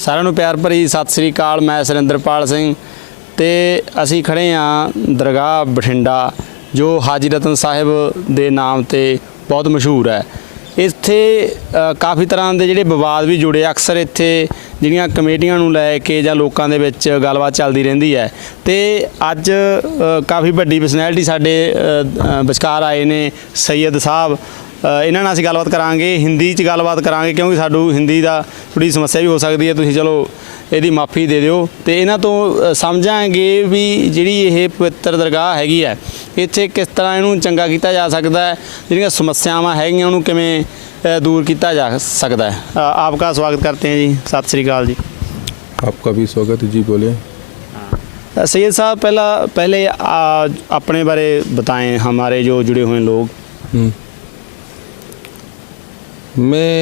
ਸਾਰਿਆਂ ਨੂੰ ਪਿਆਰ ਭਰੀ ਸਤਿ ਸ੍ਰੀ ਅਕਾਲ। ਮੈਂ ਸੁਰਿੰਦਰਪਾਲ ਸਿੰਘ ਤੇ ਅਸੀਂ ਖੜੇ ਹਾਂ ਦਰਗਾਹ ਬਠਿੰਡਾ ਜੋ ਹਾਜੀ ਰਤਨ ਸਾਹਿਬ ਦੇ ਨਾਮ ਤੇ ਬਹੁਤ ਮਸ਼ਹੂਰ ਹੈ। ਇੱਥੇ ਕਾफ़ी ਤਰ੍ਹਾਂ ਦੇ ਜਿਹੜੇ ਵਿਵਾਦ ਵੀ ਜੁੜੇ, ਅਕਸਰ ਇੱਥੇ ਜਿਹੜੀਆਂ ਕਮੇਟੀਆਂ ਨੂੰ ਲੈ ਕੇ ਜਾਂ ਲੋਕਾਂ ਦੇ ਵਿੱਚ ਗੱਲਬਾਤ ਚੱਲਦੀ ਰਹਿੰਦੀ ਹੈ। ਤੇ ਅੱਜ ਕਾफ़ी ਵੱਡੀ ਪਰਸਨੈਲਿਟੀ ਸਾਡੇ ਵਿਚਕਾਰ ਆਏ ਨੇ ਸੈयद ਸਾਹਿਬ। ਇਹਨਾਂ ਨਾਲ ਅਸੀਂ ਗੱਲਬਾਤ ਕਰਾਂਗੇ, ਹਿੰਦੀ 'ਚ ਗੱਲਬਾਤ ਕਰਾਂਗੇ ਕਿਉਂਕਿ ਸਾਨੂੰ ਹਿੰਦੀ ਦਾ ਥੋੜ੍ਹੀ ਸਮੱਸਿਆ ਵੀ ਹੋ ਸਕਦੀ ਹੈ। ਤੁਸੀਂ ਚਲੋ ਇਹਦੀ ਮਾफ़ੀ ਦੇ ਦਿਓ ਤੇ ਇਹਨਾਂ ਤੋਂ ਸਮਝਾਂਗੇ ਵੀ ਜਿਹੜੀ ਇਹ ਪਵਿੱਤਰ ਦਰਗਾਹ ਹੈਗੀ ਹੈ ਇੱਥੇ ਕਿਸ ਤਰ੍ਹਾਂ ਇਹਨੂੰ ਚੰਗਾ ਕੀਤਾ ਜਾ ਸਕਦਾ ਹੈ, ਜਿਹੜੀਆਂ ਸਮੱਸਿਆਵਾਂ ਹੈਗੀਆਂ ਉਹਨੂੰ ਕਿਵੇਂ दूर किया जा सकता है। आपका स्वागत करते हैं जी। सत श्री अकाल जी। आपका भी स्वागत है जी। बोलिए। सैयद साहब पहले अपने बारे बताएं, हमारे जो जुड़े हुए लोग। मैं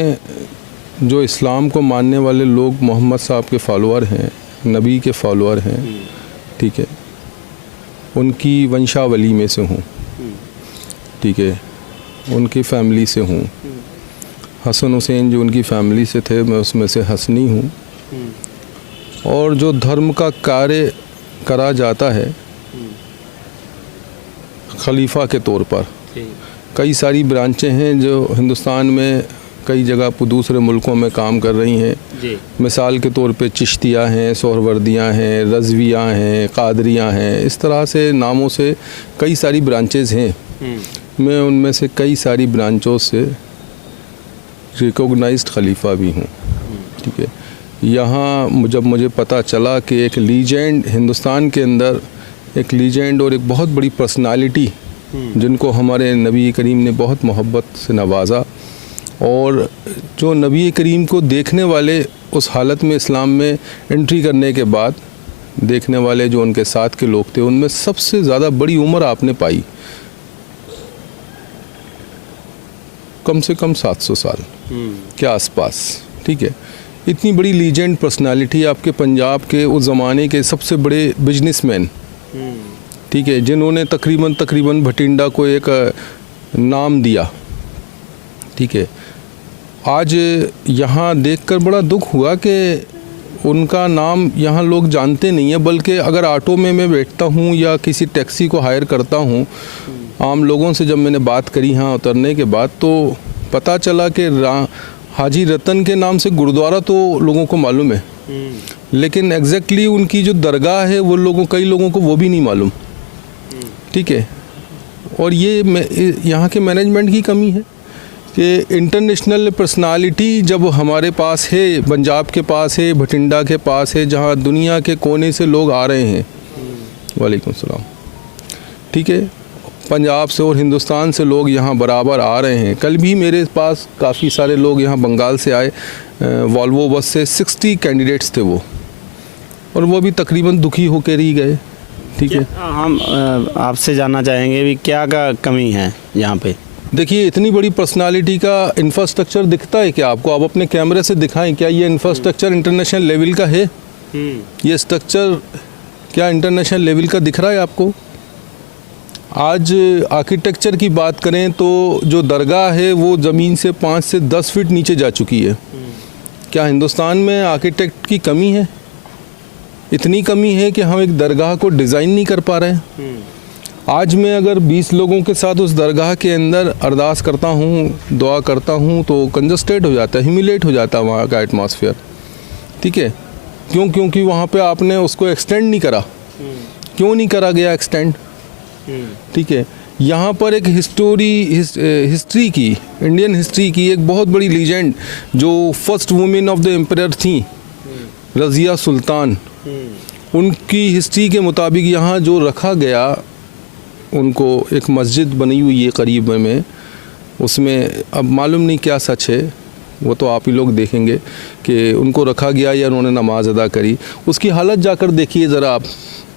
जो इस्लाम को मानने वाले लोग मोहम्मद साहब के फॉलोअर हैं, नबी के फॉलोअर हैं, ठीक है, उनकी वंशावली में से हूँ, ठीक है, उनकी फैमिली से हूँ। हसन हुसैन जो उनकी फैमिली से थे, मैं उसमें से हसनी हूँ। और जो धर्म का कार्य करा जाता है खलीफा के तौर पर, कई सारी ब्रांचें हैं जो हिंदुस्तान में कई जगह दूसरे मुल्कों में काम कर रही हैं। मिसाल के तौर पे चिश्तिया हैं, सोहरवर्दियाँ हैं, रज़वियाँ हैं, कादरियाँ हैं, इस तरह से नामों से कई सारी ब्रांचेज़ हैं। मैं उनमें से कई सारी ब्रांचों से रिकॉग्नाइज्ड खलीफा भी हूँ, ठीक है। यहाँ जब मुझे पता चला कि एक लीजेंड हिंदुस्तान के अंदर, एक लीजेंड और एक बहुत बड़ी पर्सनालिटी जिनको हमारे नबी करीम ने बहुत मोहब्बत से नवाजा, और जो नबी करीम को देखने वाले उस हालत में इस्लाम में एंट्री करने के बाद देखने वाले जो उनके साथ के लोग थे, उनमें सबसे ज़्यादा बड़ी उम्र आपने पाई, कम से कम 700 साल के आसपास, ठीक है। इतनी बड़ी लीजेंड पर्सनालिटी आपके पंजाब के उस ज़माने के सबसे बड़े बिजनेसमैन, ठीक है, जिन्होंने तकरीबन भटिंडा को एक नाम दिया, ठीक है। आज यहाँ देखकर बड़ा दुख हुआ कि उनका नाम यहाँ लोग जानते नहीं हैं, बल्कि अगर ऑटो में मैं बैठता हूँ या किसी टैक्सी को हायर करता हूँ, आम लोगों से जब मैंने बात करी यहाँ उतरने के बाद, तो पता चला कि हाजी रतन के नाम से गुरुद्वारा तो लोगों को मालूम है, लेकिन एग्जैक्टली उनकी जो दरगाह है वो कई लोगों को वो भी नहीं मालूम, ठीक है। और ये यहाँ के मैनेजमेंट की कमी है कि इंटरनेशनल पर्सनालिटी जब हमारे पास है, पंजाब के पास है, भटिंडा के पास है, जहाँ दुनिया के कोने से लोग आ रहे हैं, वालेकुम सलाम, ठीक है, पंजाब से और हिंदुस्तान से लोग यहाँ बराबर आ रहे हैं। कल भी मेरे पास काफ़ी सारे लोग यहाँ बंगाल से आए, वॉल्वो बस से 60 कैंडिडेट्स थे वो, और वो भी तकरीबन दुखी होकर ही गए, ठीक है। हम आपसे जानना चाहेंगे भी क्या कमी है यहाँ पे। देखिए, इतनी बड़ी पर्सनालिटी का इंफ्रास्ट्रक्चर दिखता है क्या आपको? आप अपने कैमरे से दिखाएं, क्या ये इंफ्रास्ट्रक्चर इंटरनेशनल लेवल का है? ये स्ट्रक्चर क्या इंटरनेशनल लेवल का दिख रहा है आपको? आज आर्किटेक्चर की बात करें तो जो दरगाह है वो ज़मीन से 5 से 10 फीट नीचे जा चुकी है। क्या हिंदुस्तान में आर्किटेक्ट की कमी है? इतनी कमी है कि हम एक दरगाह को डिज़ाइन नहीं कर पा रहे हैं। आज मैं अगर 20 लोगों के साथ उस दरगाह के अंदर अरदास करता हूँ, दुआ करता हूँ, तो कंजस्टेड हो जाता है, ह्यूमिलेट हो जाता है वहाँ का एटमॉस्फेयर, ठीक है। क्योंकि वहाँ पे आपने उसको एक्सटेंड नहीं करा। क्यों नहीं करा गया एक्सटेंड? ठीक है। यहाँ पर एक हिस्ट्री की, इंडियन हिस्ट्री की एक बहुत बड़ी लीजेंड जो first women of the emperor थी, रज़िया सुल्तान, उनकी हिस्ट्री के मुताबिक यहाँ जो रखा गया, उनको एक मस्जिद बनी हुई है करीब में, उसमें अब मालूम नहीं क्या सच है, वो तो आप ही लोग देखेंगे कि उनको रखा गया या उन्होंने नमाज अदा करी। उसकी हालत जाकर देखिए ज़रा आप,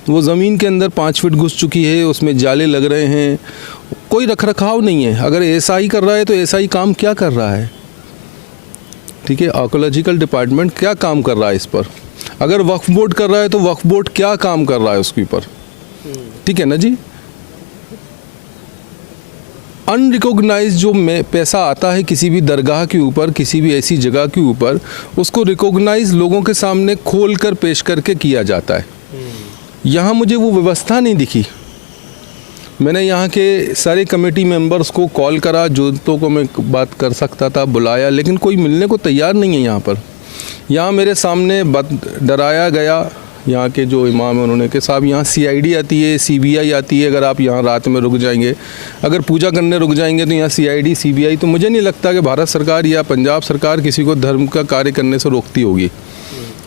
वो ज़मीन के अंदर 5 फीट घुस चुकी है, उसमें जाले लग रहे हैं, कोई रख रखाव नहीं है। अगर एसआई कर रहा है तो एसआई काम क्या कर रहा है, ठीक है। आर्कोलॉजिकल डिपार्टमेंट क्या काम कर रहा है इस पर? अगर वक्फ बोर्ड कर रहा है तो वक्फ बोर्ड क्या काम कर रहा है उसके ऊपर, ठीक है ना जी। अनरिकॉग्नाइज जो पैसा आता है किसी भी दरगाह के ऊपर, किसी भी ऐसी जगह के ऊपर, उसको रिकॉग्नाइज लोगों के सामने खोल कर पेश करके किया जाता है। यहाँ मुझे वो व्यवस्था नहीं दिखी। मैंने यहाँ के सारे कमेटी मेंबर्स को कॉल करा, जो तो को मैं बात कर सकता था बुलाया, लेकिन कोई मिलने को तैयार नहीं है यहाँ पर। यहाँ मेरे सामने डराया गया यहाँ के जो इमाम है उन्होंने कि साहब यहाँ CID आती है, CBI आती है, अगर आप यहाँ रात में रुक जाएंगे, अगर पूजा करने रुक जाएंगे तो यहाँ CID CBI। तो मुझे नहीं लगता कि भारत सरकार या पंजाब सरकार किसी को धर्म का कार्य करने से रोकती होगी,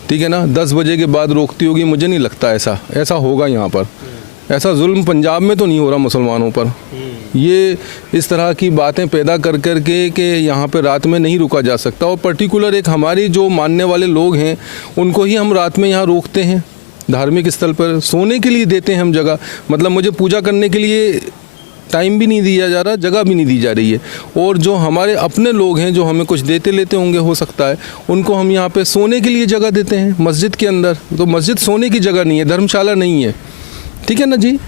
ठीक है ना। 10 बजे के बाद रोकती होगी, मुझे नहीं लगता ऐसा होगा यहाँ पर। ऐसा जुल्म पंजाब में तो नहीं हो रहा मुसलमानों पर। ये इस तरह की बातें पैदा कर कर के कि यहाँ पे रात में नहीं रुका जा सकता, और पर्टिकुलर एक हमारी जो मानने वाले लोग हैं उनको ही हम रात में यहाँ रोकते हैं। धार्मिक स्थल पर सोने के लिए देते हैं हम जगह, मतलब मुझे पूजा करने के लिए टाइम भी नहीं दिया जा रहा, जगह भी नहीं दी जा रही है। और जो हमारे अपने लोग हैं जो हमें कुछ देते लेते होंगे हो सकता है, उनको हम यहाँ पे सोने के लिए जगह देते हैं मस्जिद के अंदर। तो मस्जिद सोने की जगह नहीं है, धर्मशाला नहीं है, ठीक है ना जी।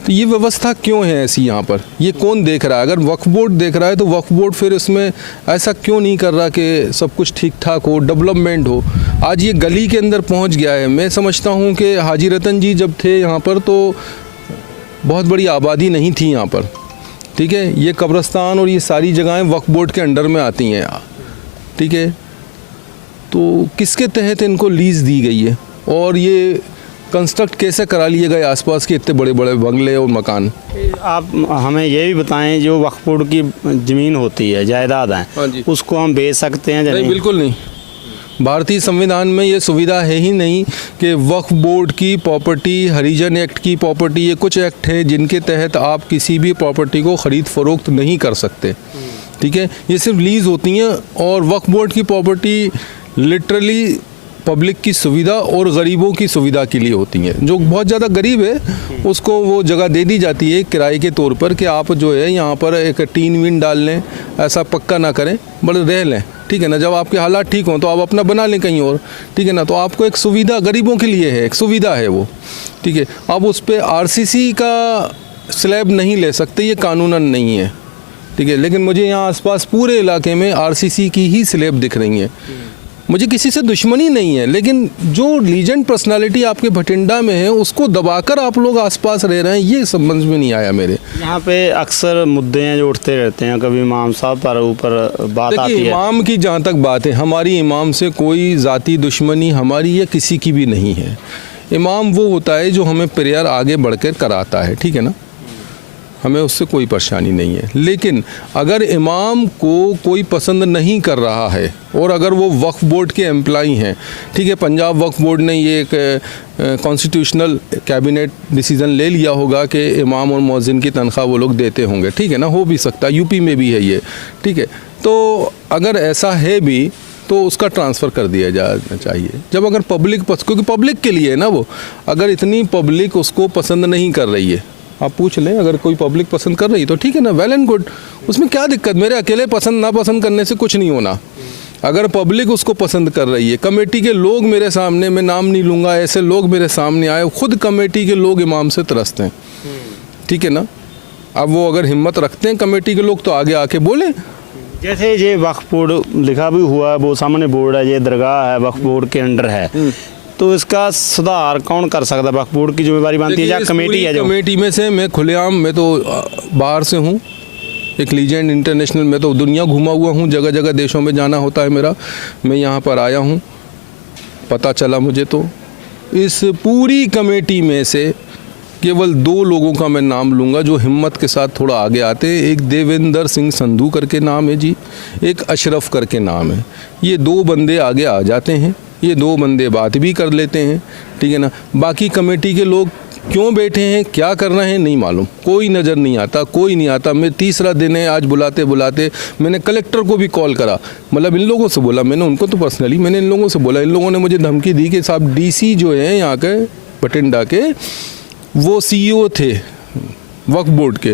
तो ये व्यवस्था क्यों है ऐसी यहाँ पर, ये कौन देख रहा है? अगर वक्फ बोर्ड देख रहा है तो वक्फ बोर्ड फिर इसमें ऐसा क्यों नहीं कर रहा कि सब कुछ ठीक ठाक हो, डेवलपमेंट हो। आज ये गली के अंदर पहुँच गया है। मैं समझता हूँ कि हाजी रतन जी जब थे यहाँ पर तो बहुत बड़ी आबादी नहीं थी यहाँ पर, ठीक है। ये कब्रिस्तान और ये सारी जगहें वक्फ बोर्ड के अंडर में आती हैं, ठीक है। तो किसके तहत इनको लीज़ दी गई है और ये कंस्ट्रक्ट कैसे करा लिए गए आसपास के इतने बड़े बड़े बंगले और मकान? आप हमें ये भी बताएं, जो वक्फ बोर्ड की ज़मीन होती है, जायदाद है, हाँ जी, उसको हम बेच सकते हैं? नहीं, बिल्कुल नहीं। भारतीय संविधान में ये सुविधा है ही नहीं कि वक्फ बोर्ड की प्रॉपर्टी, हरिजन एक्ट की प्रॉपर्टी, ये कुछ एक्ट हैं जिनके तहत आप किसी भी प्रॉपर्टी को ख़रीद फरोख्त नहीं कर सकते, ठीक है। ये सिर्फ लीज़ होती हैं। और वक्फ बोर्ड की प्रॉपर्टी लिटरली पब्लिक की सुविधा और गरीबों की सुविधा के लिए होती हैं। जो बहुत ज़्यादा गरीब है उसको वो जगह दे दी जाती है किराए के तौर पर कि आप जो है यहाँ पर एक टीन वीन डाल लें, ऐसा पक्का ना करें, बड़े रह लें, ठीक है ना। जब आपके हालात ठीक हों तो आप अपना बना लें कहीं और, ठीक है ना। तो आपको एक सुविधा गरीबों के लिए है, एक सुविधा है वो, ठीक है। आप उस पर RCC का स्लैब नहीं ले सकते, ये कानूनन नहीं है, ठीक है। लेकिन मुझे यहाँ आसपास पूरे इलाके में RCC की ही स्लैब दिख रही हैं। मुझे किसी से दुश्मनी नहीं है, लेकिन जो लीजेंड पर्सनालिटी आपके भटिंडा में है उसको दबाकर आप लोग आसपास रह रहे हैं, ये समझ में नहीं आया मेरे। यहाँ पे अक्सर मुद्दे हैं जो उठते रहते हैं, कभी इमाम साहब पर ऊपर बात आती है। इमाम की जहाँ तक बात है, हमारी इमाम से कोई ज़ाती दुश्मनी हमारी या किसी की भी नहीं है। इमाम वो होता है जो हमें प्रेयर आगे बढ़कर कराता है, ठीक है ना, हमें उससे कोई परेशानी नहीं है। लेकिन अगर इमाम को कोई पसंद नहीं कर रहा है और अगर वो वक्फ बोर्ड के एम्प्लॉई हैं, ठीक है, पंजाब वक्फ बोर्ड ने ये एक कॉन्स्टिट्यूशनल कैबिनेट डिसीज़न ले लिया होगा कि इमाम और मौज़िन की तनख्वाह वो लोग देते होंगे, ठीक है ना, हो भी सकता है, यूपी में भी है ये, ठीक है। तो अगर ऐसा है भी तो उसका ट्रांसफ़र कर दिया जाना चाहिए। जब अगर पब्लिक, क्योंकि पब्लिक के लिए है ना वो, अगर इतनी पब्लिक उसको पसंद नहीं कर रही है, आप पूछ लें, अगर कोई पब्लिक पसंद कर रही तो ठीक है ना, वेल एंड गुड, उसमें क्या दिक्कत। मेरे अकेले पसंद ना पसंद करने से कुछ नहीं होना। अगर पब्लिक उसको पसंद कर रही है, कमेटी के लोग मेरे सामने, मैं नाम नहीं लूँगा, ऐसे लोग मेरे सामने आए, खुद कमेटी के लोग इमाम से तरसते हैं, ठीक है ना। अब वो अगर हिम्मत रखते हैं कमेटी के लोग तो आगे आके बोलें। जैसे ये वक्फ बोर्ड लिखा भी हुआ है, वो सामने बोर्ड है, ये दरगाह है, वक्फ बोर्ड के अंडर है, तो इसका सुधार कौन कर सकता है? वक्फ बोर्ड की जिम्मेदारी बनती है या कमेटी है? जो कमेटी में से मैं खुलेआम, मैं तो बाहर से हूँ, एक लीजेंड इंटरनेशनल, मैं तो दुनिया घूमा हुआ हूँ, जगह जगह देशों में जाना होता है मेरा, मैं यहाँ पर आया हूँ, पता चला मुझे तो इस पूरी कमेटी में से केवल 2 लोगों का मैं नाम लूँगा जो हिम्मत के साथ थोड़ा आगे आते हैं। एक देवेंद्र सिंह संधू करके नाम है जी, एक अशरफ करके नाम है। ये 2 बंदे आगे आ जाते हैं, ये 2 बंदे बात भी कर लेते हैं, ठीक है ना। बाकी कमेटी के लोग क्यों बैठे हैं, क्या कर रहे हैं, नहीं मालूम, कोई नज़र नहीं आता, कोई नहीं आता। मैं तीसरा दिन है आज, बुलाते बुलाते मैंने कलेक्टर को भी कॉल करा, मतलब इन लोगों से बोला मैंने, उनको तो पर्सनली मैंने इन लोगों से बोला, इन लोगों ने मुझे धमकी दी कि साहब DC जो है यहाँ के भटिंडा के, वो CEO थे वक्फ बोर्ड के,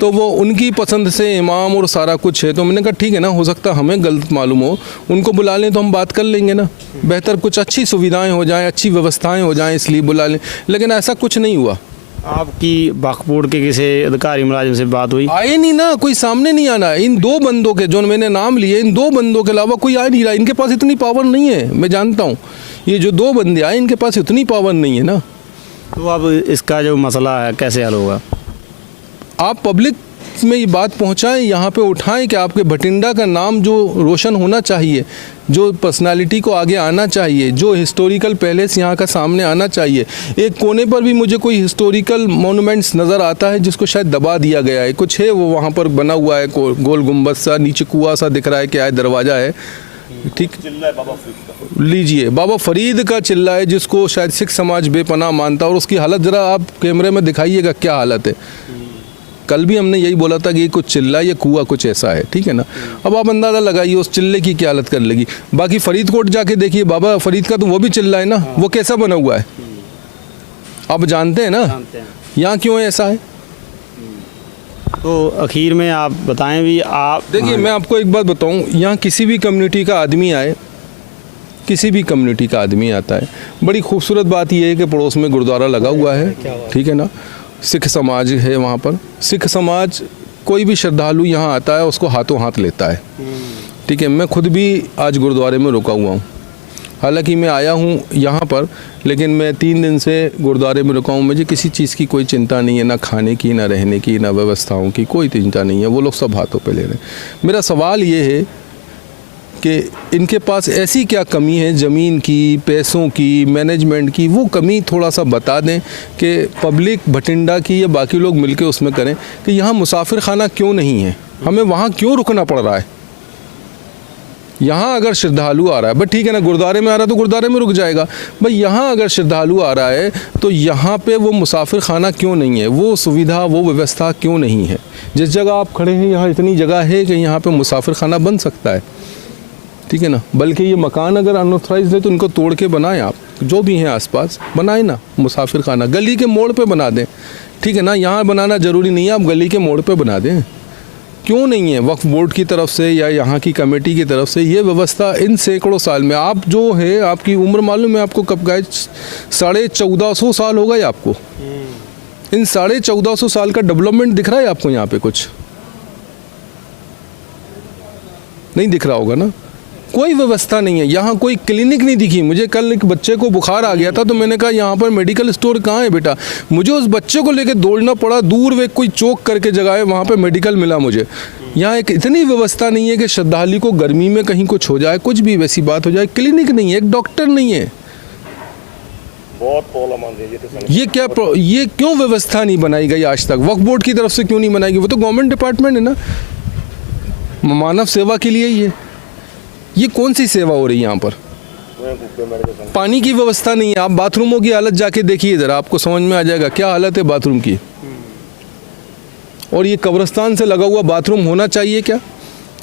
तो वो उनकी पसंद से इमाम और सारा कुछ है। तो मैंने कहा ठीक है ना, हो सकता हमें गलत मालूम हो, उनको बुला लें तो हम बात कर लेंगे ना, बेहतर कुछ अच्छी सुविधाएं हो जाएं, अच्छी व्यवस्थाएं हो जाएं, इसलिए बुला लें। लेकिन ऐसा कुछ नहीं हुआ। आपकी वक्फ बोर्ड के किसी अधिकारी मुलाजिम से बात हुई? आए नहीं ना, कोई सामने नहीं आना। इन 2 बंदों के जो मैंने नाम लिए, इन 2 बंदों के अलावा कोई आ नहीं रहा। इनके पास इतनी पावर नहीं है, मैं जानता हूँ। ये जो 2 बंदे आए, इनके पास इतनी पावर नहीं है ना। तो अब इसका जो मसला है कैसे हल होगा? आप पब्लिक में ये बात पहुंचाएं, यहाँ पे उठाएं कि आपके भटिंडा का नाम जो रोशन होना चाहिए, जो पर्सनालिटी को आगे आना चाहिए, जो हिस्टोरिकल पैलेस यहाँ का सामने आना चाहिए। एक कोने पर भी मुझे कोई हिस्टोरिकल मोनूमेंट्स नज़र आता है जिसको शायद दबा दिया गया है। कुछ है वो वहाँ पर बना हुआ है, गोल गुंबद सा, नीचे कुआं सा दिख रहा है, क्या है, दरवाज़ा है, ठीक। लीजिए, बाबा फरीद का चिल्ला है जिसको शायद सिख समाज बेपनाह मानता है, और उसकी हालत ज़रा आप कैमरे में दिखाइएगा क्या हालत है। कल भी हमने यही बोला था कि ये कुछ चिल्ला, ये कुआं कुछ ऐसा है, ठीक है ना। अब आप अंदाज़ा लगाइए उस चिल्ले की क्या हालत कर लेगी। बाकी फरीदकोट जाके देखिए, बाबा फरीद का तो वो भी चिल्ला है ना, वो कैसा बना हुआ है, आप जानते हैं ना, यहाँ क्यों ऐसा है। तो आखिर में आप बताएं भी। आप देखिए, मैं आपको एक बात बताऊं, यहाँ किसी भी कम्युनिटी का आदमी आए, किसी भी कम्युनिटी का आदमी आता है, बड़ी खूबसूरत बात यह है कि पड़ोस में गुरुद्वारा लगा हुआ है, ठीक है ना। सिख समाज है वहाँ पर। सिख समाज, कोई भी श्रद्धालु यहाँ आता है उसको हाथों हाथ लेता है, ठीक है। मैं खुद भी आज गुरुद्वारे में रुका हुआ हूँ, हालांकि मैं आया हूँ यहाँ पर, लेकिन मैं 3 दिन से गुरुद्वारे में रुका हूँ। मुझे किसी चीज़ की कोई चिंता नहीं है, ना खाने की, ना रहने की, ना व्यवस्थाओं की, कोई चिंता नहीं है। वो लोग सब हाथों पे ले रहे हैं। मेरा सवाल ये है कि इनके पास ऐसी क्या कमी है, ज़मीन की, पैसों की, मैनेजमेंट की, वो कमी थोड़ा सा बता दें कि पब्लिक भटिंडा की या बाकी लोग मिलकर उसमें करें कि यहाँ मुसाफिर खाना क्यों नहीं है, हमें वहाँ क्यों रुकना पड़ रहा है। यहाँ अगर श्रद्धालु आ रहा है, बट ठीक है ना, गुरुद्वारे में आ रहा है तो गुरुद्वारे में रुक जाएगा। भाई यहाँ अगर श्रद्धालु आ रहा है तो यहाँ पे वो मुसाफिर खाना क्यों नहीं है, वो सुविधा, वो व्यवस्था क्यों नहीं है। जिस जगह आप खड़े हैं यहाँ इतनी जगह है कि यहाँ पे मुसाफिर खाना बन सकता है, ठीक है ना। बल्कि ये मकान अगर अनऑथराइज्ड है तो इनको तोड़ के बनाएं, आप जो भी हैं आसपास बनाएं ना मुसाफिर खाना, गली के मोड़ पे बना दें, ठीक है ना। यहाँ बनाना ज़रूरी नहीं है, आप गली के मोड़ पे बना दें। क्यों नहीं है वक्फ बोर्ड की तरफ से या यहाँ की कमेटी की तरफ से ये व्यवस्था इन सैकड़ों साल में? आप जो है, आपकी उम्र मालूम है आपको कब का है? 1450 साल हो गए आपको। इन 1450 साल का डेवलपमेंट दिख रहा है आपको यहाँ पे? कुछ नहीं दिख रहा होगा ना। कोई व्यवस्था नहीं है यहाँ, कोई क्लिनिक नहीं दिखी मुझे। कल एक बच्चे को बुखार आ गया था तो मैंने कहा यहाँ पर मेडिकल स्टोर कहाँ है बेटा? मुझे उस बच्चे को लेकर दौड़ना पड़ा, दूर वे कोई चौक करके जगह है, वहाँ पे मेडिकल मिला मुझे। यहाँ एक इतनी व्यवस्था नहीं है कि श्रद्धालु को गर्मी में कहीं कुछ हो जाए, कुछ भी वैसी बात हो जाए। क्लिनिक नहीं है, एक डॉक्टर नहीं है। बहुत प्रॉब्लम आ रही है। ये क्यों व्यवस्था नहीं बनाई गई आज तक? वक्फ बोर्ड की तरफ से क्यों नहीं बनाई गई? वो तो गवर्नमेंट डिपार्टमेंट है ना, मानव सेवा के लिए ही है। ये कौन सी सेवा हो रही है यहाँ पर? पानी की व्यवस्था नहीं है। आप बाथरूमों की हालत जाके देखिए ज़रा, आपको समझ में आ जाएगा क्या हालत है बाथरूम की। और ये कब्रिस्तान से लगा हुआ बाथरूम होना चाहिए क्या?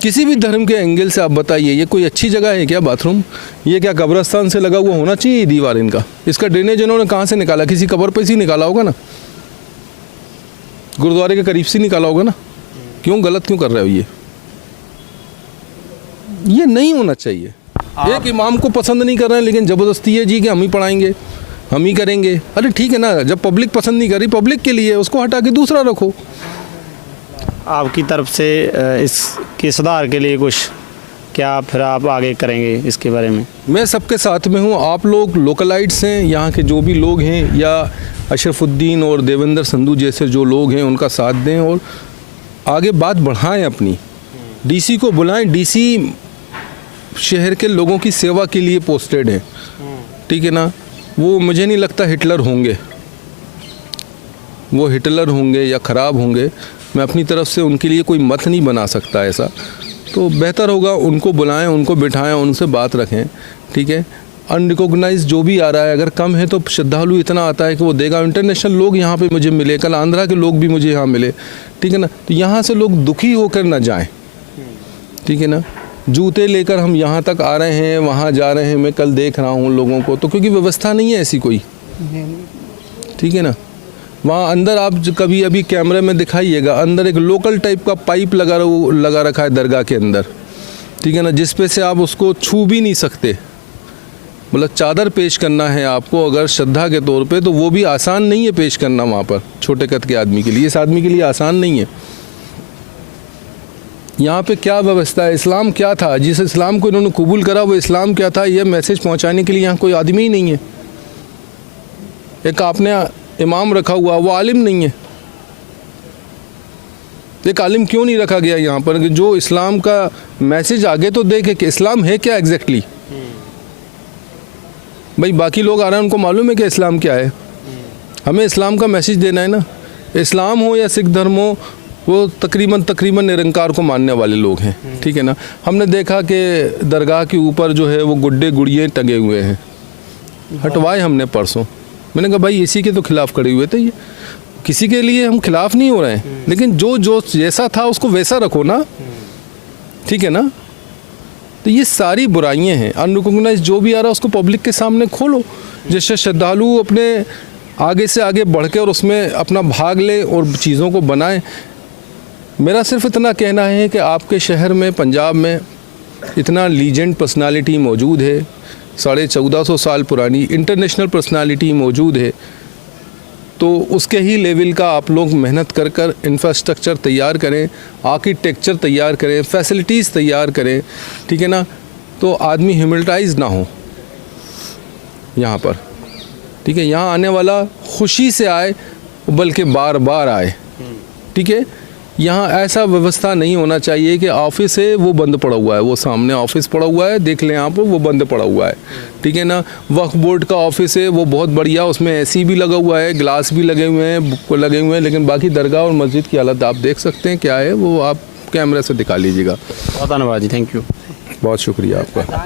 किसी भी धर्म के एंगल से आप बताइए, ये कोई अच्छी जगह है क्या बाथरूम? ये क्या कब्रिस्तान से लगा हुआ होना चाहिए दीवार इनका? इसका ड्रेनेज इन्होंने कहाँ से निकाला? किसी कब्र पे से निकाला होगा ना, गुरुद्वारे के करीब से निकाला होगा ना। क्यों गलत क्यों कर रहे हो? ये नहीं होना चाहिए। एक इमाम को पसंद नहीं कर रहे हैं लेकिन ज़बरदस्ती है जी कि हम ही पढ़ाएंगे, हम ही करेंगे। अरे ठीक है ना, जब पब्लिक पसंद नहीं कर रही, पब्लिक के लिए उसको हटा के दूसरा रखो। आपकी तरफ से इसके सुधार के लिए कुछ क्या फिर आप आगे करेंगे इसके बारे में? मैं सबके साथ में हूँ। आप लोग लोकलाइट्स हैं, यहाँ के जो भी लोग हैं, या अशरफुद्दीन और देवेंद्र संधू जैसे जो लोग हैं उनका साथ दें और आगे बात बढ़ाएं अपनी। डीसी को बुलाएं। डीसी शहर के लोगों की सेवा के लिए पोस्टेड है, ठीक है ना। वो मुझे नहीं लगता हिटलर होंगे, वो हिटलर होंगे या ख़राब होंगे। मैं अपनी तरफ से उनके लिए कोई मत नहीं बना सकता ऐसा। तो बेहतर होगा उनको बुलाएं, उनको बिठाएं, उनसे बात रखें, ठीक है। अनरिकॉग्नाइज जो भी आ रहा है, अगर कम है तो श्रद्धालु इतना आता है कि वो देगा। इंटरनेशनल लोग यहाँ पे मुझे मिले, कल आंध्रा के लोग भी मुझे यहाँ मिले, ठीक है ना। तो यहाँ से लोग दुखी होकर ना जाएं, ठीक है ना। जूते लेकर हम यहाँ तक आ रहे हैं, वहाँ जा रहे हैं। मैं कल देख रहा हूँ लोगों को, तो क्योंकि व्यवस्था नहीं है ऐसी कोई, ठीक है ना। वहाँ अंदर आप कभी अभी कैमरे में दिखाइएगा, अंदर एक लोकल टाइप का पाइप लगा रखा है दरगाह के अंदर, ठीक है ना, जिस पे से आप उसको छू भी नहीं सकते। मतलब चादर पेश करना है आपको अगर श्रद्धा के तौर पे, तो वो भी आसान नहीं है पेश करना वहाँ पर छोटे कद के आदमी के लिए। इस आदमी के लिए आसान नहीं है। यहाँ पे क्या व्यवस्था है, इस्लाम क्या था, जिस इस्लाम को इन्होंने कबूल करा वो इस्लाम क्या था, ये मैसेज पहुँचाने के लिए यहाँ कोई आदमी ही नहीं है। एक आपने इमाम रखा हुआ, वो आलिम नहीं है। एक आलिम क्यों नहीं रखा गया यहाँ पर कि जो इस्लाम का मैसेज आगे तो देखे कि इस्लाम है क्या एग्जैक्टली। भाई बाकी लोग आ रहे हैं, उनको मालूम है कि इस्लाम क्या है। हमें इस्लाम का मैसेज देना है ना। इस्लाम हो या सिख धर्म हो, वो तकरीबन निरंकार को मानने वाले लोग हैं, ठीक है ना। हमने देखा कि दरगाह के ऊपर जो है वो गुड्डे गुड़िए टंगे हुए हैं, हटवाए हमने परसों। मैंने कहा भाई इसी के तो खिलाफ खड़े हुए थे, ये किसी के लिए हम खिलाफ नहीं हो रहे हैं, लेकिन जो जैसा था उसको वैसा रखो ना, ठीक है ना। तो ये सारी बुराइयां हैं। अनरिकॉग्नाइज जो भी आ रहा है उसको पब्लिक के सामने खोलो, जिससे श्रद्धालु अपने आगे से आगे बढ़ के और उसमें अपना भाग ले और चीज़ों को बनाएं। मेरा सिर्फ इतना कहना है कि आपके शहर में, पंजाब में इतना लीजेंड पर्सनालिटी मौजूद है, 1450 साल पुरानी इंटरनेशनल पर्सनालिटी मौजूद है, तो उसके ही लेवल का आप लोग मेहनत कर कर इंफ्रास्ट्रक्चर तैयार करें, आर्किटेक्चर तैयार करें, फैसिलिटीज़ तैयार करें, ठीक है ना। तो आदमी ह्यूमिलिटाइज ना हो यहाँ पर, ठीक है। यहाँ आने वाला खुशी से आए बल्कि बार बार आए, ठीक है। यहाँ ऐसा व्यवस्था नहीं होना चाहिए कि ऑफिस है वो बंद पड़ा हुआ है, वो सामने ऑफिस पड़ा हुआ है, देख लें आप, वो बंद पड़ा हुआ है, ठीक है ना। वक्फ बोर्ड का ऑफिस है वो बहुत बढ़िया, उसमें एसी भी लगा हुआ है, ग्लास भी लगे हुए हैं, लेकिन बाकी दरगाह और मस्जिद की हालत आप देख सकते हैं क्या है, वो आप कैमरे से दिखा लीजिएगा। बहुत धन्यवाद जी, थैंक यू, बहुत शुक्रिया आपका।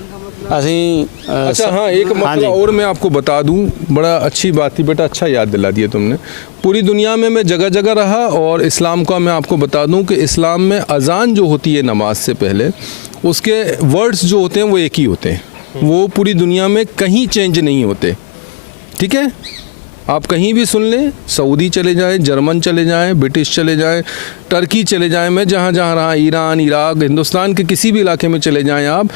ਅਸੀਂ अच्छा हाँ, एक मसला और मैं आपको बता दूं, बड़ा अच्छी बात थी बेटा, अच्छा याद दिला दिया तुमने। पूरी दुनिया में मैं जगह जगह रहा और इस्लाम का मैं आपको बता दूं कि इस्लाम में अजान जो होती है नमाज से पहले, उसके वर्ड्स जो होते हैं वो एक ही होते हैं, वो पूरी दुनिया में कहीं चेंज नहीं होते, ठीक है। आप कहीं भी सुन लें, सऊदी चले जाएं, जर्मन चले जाएं, ब्रिटिश चले जाएं, टर्की चले जाएं, मैं जहाँ जहाँ रहा, ईरान, इराक, हिंदुस्तान के किसी भी इलाके में चले जाएं आप,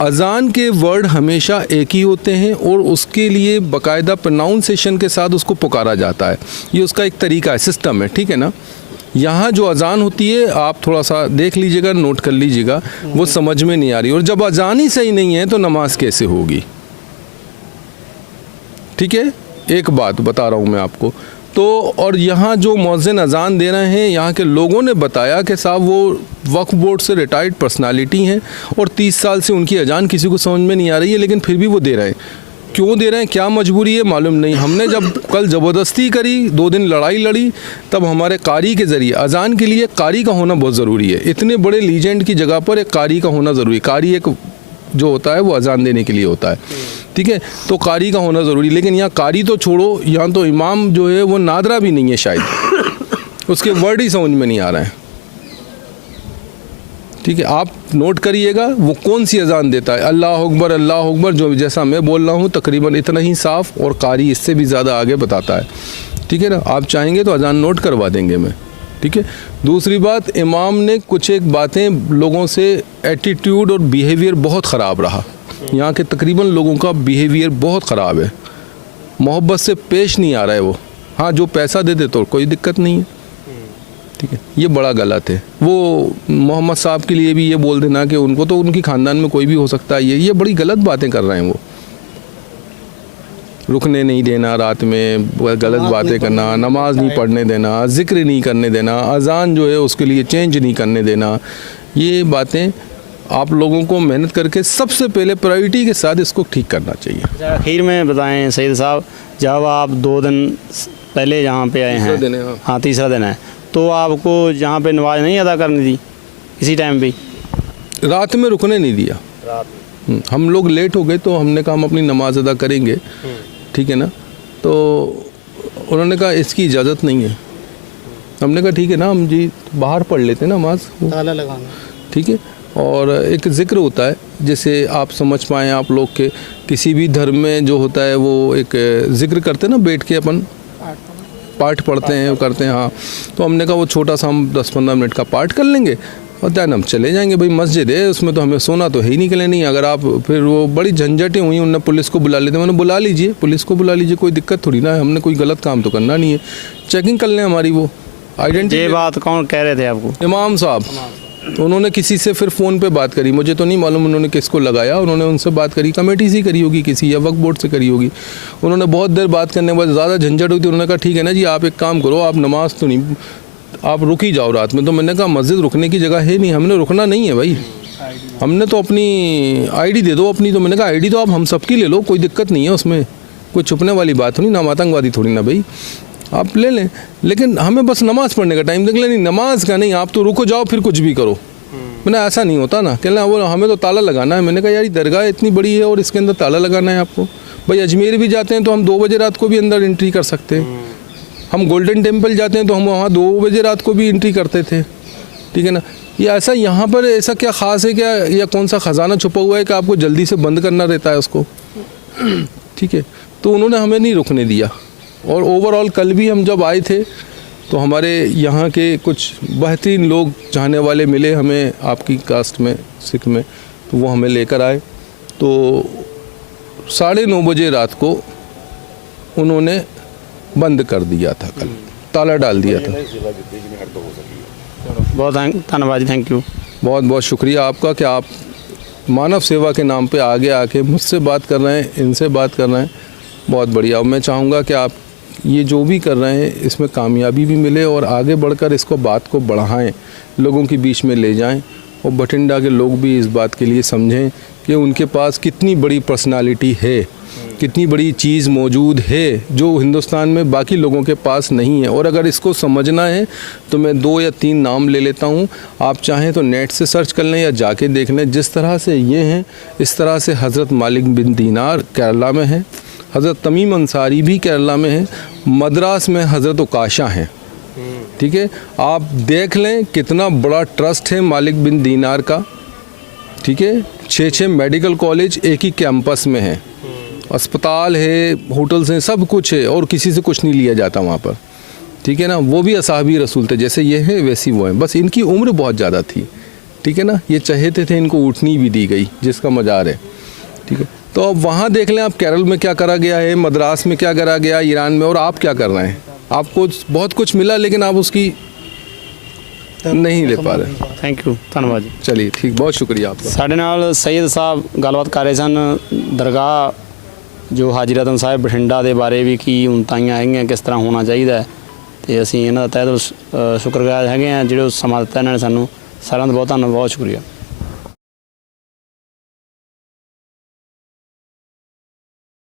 अज़ान के वर्ड हमेशा एक ही होते हैं और उसके लिए बाकायदा प्रोनाउंसिएशन के साथ उसको पुकारा जाता है। ये उसका एक तरीका है, सिस्टम है, ठीक है ना। यहाँ जो अज़ान होती है आप थोड़ा सा देख लीजिएगा, नोट कर लीजिएगा, वो समझ में नहीं आ रही, और जब अज़ान ही सही नहीं है तो नमाज कैसे होगी, ठीक है। एक बात बता रहा हूँ मैं आपको तो। और यहाँ जो मौज़िन अज़ान दे रहे हैं, यहाँ के लोगों ने बताया कि साहब वो वक्फ बोर्ड से रिटायर्ड पर्सनालिटी हैं और 30 साल से उनकी अज़ान किसी को समझ में नहीं आ रही है, लेकिन फिर भी वो दे रहे हैं। क्यों दे रहे हैं, क्या मजबूरी है, मालूम नहीं। हमने जब कल ज़बरदस्ती करी, 2 दिन लड़ाई लड़ी, तब हमारे कारी के ज़रिए, अज़ान के लिए कारी का होना बहुत ज़रूरी है। इतने बड़े लीजेंड की जगह पर एक कारी का होना ज़रूरी। कारी एक जो होता है वो अज़ान देने के लिए होता है, ठीक है। तो कारी का होना ज़रूरी, लेकिन यहाँ कारी तो छोड़ो, यहाँ तो इमाम जो है वो नादरा भी नहीं है शायद, उसके वर्ड ही समझ में नहीं आ रहे हैं, ठीक है। आप नोट करिएगा वो कौन सी अज़ान देता है, अल्लाह अकबर, जो जैसा मैं बोल रहा हूँ तकरीबन इतना ही साफ़, और कारी इससे भी ज़्यादा आगे बताता है, ठीक है ना। आप चाहेंगे तो अज़ान नोट करवा देंगे मैं, ठीक है। दूसरी बात, इमाम ने कुछ एक बातें, लोगों से एटीट्यूड और बिहेवियर बहुत ख़राब रहा। यहाँ के तकरीबन लोगों का बिहेवियर बहुत ख़राब है, मोहब्बत से पेश नहीं आ रहा है वो। हाँ, जो पैसा दे दे तो कोई दिक्कत नहीं है, ठीक है। ये बड़ा गलत है। वो मोहम्मद साहब के लिए भी ये बोल देना कि उनको तो उनकी ख़ानदान में कोई भी हो सकता है, ये बड़ी गलत बातें कर रहे हैं वो। रुकने नहीं देना, रात में गलत बातें करना, नमाज नहीं पढ़ने देना, ज़िक्र नहीं करने देना, अज़ान जो है उसके लिए चेंज नहीं करने देना, ये बातें आप लोगों को मेहनत करके सबसे पहले प्रायोरिटी के साथ इसको ठीक करना चाहिए। आखिर में बताएं सईद साहब, जब आप 2 दिन पहले यहाँ पे आए हैं, हाँ तीसरा दिन है, तो आपको यहाँ पे नमाज नहीं अदा करनी थी इसी टाइम पे? रात में रुकने नहीं दिया, हम लोग लेट हो गए तो हमने कहा हम अपनी नमाज अदा करेंगे, ठीक है ना। तो उन्होंने कहा इसकी इजाज़त नहीं है। हमने कहा ठीक है ना, हम जी बाहर पढ़ लेते ना नमाज, ताला लगाना, ठीक है। और एक ज़िक्र होता है, जैसे आप समझ पाएँ, आप लोग के किसी भी धर्म में जो होता है वो एक ज़िक्र करते हैं ना, बैठ के अपन पाठ पढ़ते हैं, करते हैं, हाँ। तो हमने कहा वो छोटा सा हम 10-15 मिनट का पाठ कर लेंगे, और दैन हम चले जाएंगे। भाई मस्जिद है, उसमें तो हमें सोना तो है ही निकले नहीं। अगर आप फिर वो बड़ी झंझटें हुई, उन्होंने पुलिस को बुला लेते, मैंने बुला लीजिए, पुलिस को बुला लीजिए, कोई दिक्कत थोड़ी ना है। हमने कोई गलत काम तो करना नहीं है, चेकिंग कर लें हमारी वो आइडेंटिटी। ये बात कौन कह रहे थे आपको? इमाम साहब, तो उन्होंने किसी से फिर फ़ोन पे बात करी, मुझे तो नहीं मालूम उन्होंने किसको लगाया, उन्होंने उनसे बात करी, कमेटी से करी होगी किसी, या वक्फ बोर्ड से करी होगी। उन्होंने बहुत देर बात करने के बाद ज़्यादा झंझट हुई थी, उन्होंने कहा ठीक है ना जी, आप एक काम करो, आप नमाज तो नहीं, आप रुक ही जाओ रात में। तो मैंने कहा मस्जिद रुकने की जगह है नहीं, हमने रुकना नहीं है भाई, हमने तो अपनी आईडी दे दो अपनी। तो मैंने कहा आईडी तो आप हम सबकी ले लो, कोई दिक्कत नहीं है उसमें, कोई छुपने वाली बात नहीं, ना आतंकवादी थोड़ी ना भाई, आप ले लें, लेकिन हमें बस नमाज़ पढ़ने का टाइम देख लें। नहीं, नमाज का नहीं, आप तो रुको जाओ फिर कुछ भी करो। मैंने ऐसा नहीं होता ना, कहना वो हमें तो ताला लगाना है। मैंने कहा यार, दरगाह इतनी बड़ी है और इसके अंदर ताला लगाना है आपको? भाई अजमेर भी जाते हैं तो हम 2 बजे रात को भी अंदर एंट्री कर सकते हैं, हम गोल्डन टेम्पल जाते हैं तो हम वहाँ 2 बजे रात को भी एंट्री करते थे, ठीक है ना। ये ऐसा यहाँ पर ऐसा क्या ख़ास है क्या, या कौन सा ख़जाना छुपा हुआ है कि आपको जल्दी से बंद करना रहता है उसको, ठीक है। तो उन्होंने हमें नहीं रुकने दिया। और ओवरऑल कल भी हम जब आए थे तो हमारे यहाँ के कुछ बेहतरीन लोग चाहने वाले मिले हमें आपकी कास्ट में, सिख में, तो वो हमें लेकर आए। तो 9:30 बजे रात को उन्होंने बंद कर दिया था, कल ताला डाल दिया था। बहुत धन्यवाद जी, थैंक यू। बहुत बहुत शुक्रिया आपका कि आप मानव सेवा के नाम पे आगे आके मुझसे बात कर रहे हैं, इनसे बात कर रहे हैं, बहुत बढ़िया। और मैं चाहूँगा कि आप ये जो भी कर रहे हैं इसमें कामयाबी भी मिले और आगे बढ़कर इसको बात को बढ़ाएं, लोगों के बीच में ले जाएं, और बठिंडा के लोग भी इस बात के लिए समझें कि उनके पास कितनी बड़ी पर्सनालिटी है, कितनी बड़ी चीज़ मौजूद है जो हिंदुस्तान में बाकी लोगों के पास नहीं है। और अगर इसको समझना है तो मैं 2 या 3 नाम ले लेता हूँ, आप चाहें तो नेट से सर्च कर लें या जाके देख लें। जिस तरह से ये हैं, इस तरह से हज़रत मालिक बिन दीनार केरला में है, हज़रत तमीम अंसारी भी केरला में है, मद्रास में हज़रत उकाशा हैं, ठीक है। आप देख लें कितना बड़ा ट्रस्ट है मालिक बिन दीनार का, ठीक है। 6 मेडिकल कॉलेज एक ही कैंपस में है, अस्पताल है, होटल्स हैं, सब कुछ है, और किसी से कुछ नहीं लिया जाता वहाँ पर, ठीक है ना। वो भी असहाबी रसूल थे, जैसे ये हैं वैसी वो हैं, बस इनकी उम्र बहुत ज़्यादा थी, ठीक है ना। ये चाहते थे इनको उठनी भी दी गई, जिसका मज़ार है, ठीक है। तो अब वहाँ देख लें आप केरल में क्या करा गया है, मद्रास में क्या करा गया, ईरान में, और आप क्या कर रहे हैं। आपको बहुत कुछ मिला लेकिन आप उसकी नहीं ले पा रहे। थैंक यू, धन्यवाद जी। चलिए ठीक, बहुत शुक्रिया आपका। ਸਾਡੇ ਨਾਲ ਸੈयਦ ਸਾਹਿਬ ਗੱਲਬਾਤ ਕਰ ਰਹੇ ਸਨ ਦਰਗਾਹ ਜੋ ਹਾਜੀ ਰਤਨ ਸਾਹਿਬ ਬਠਿੰਡਾ ਦੇ ਬਾਰੇ ਵੀ ਕੀ ਉਨਤਾਈਆਂ ਹੈਗੀਆਂ, ਕਿਸ ਤਰ੍ਹਾਂ ਹੋਣਾ ਚਾਹੀਦਾ ਹੈ, ਤੇ ਅਸੀਂ ਇਹਨਾਂ ਦਾ ਤਹਿ ਦਿਲੋਂ ਸ਼ੁਕਰਗੁਜ਼ਾਰ ਹੈਗੇ ਆ ਜਿਹੜੇ ਸਮਾਂ ਦਿੱਤਾ ਇਹਨਾਂ ਨੇ ਸਾਨੂੰ। ਸਾਰਿਆਂ ਦਾ ਬਹੁਤ ਧੰਨਵਾਦ, ਬਹੁਤ ਸ਼ੁਕਰੀਆ।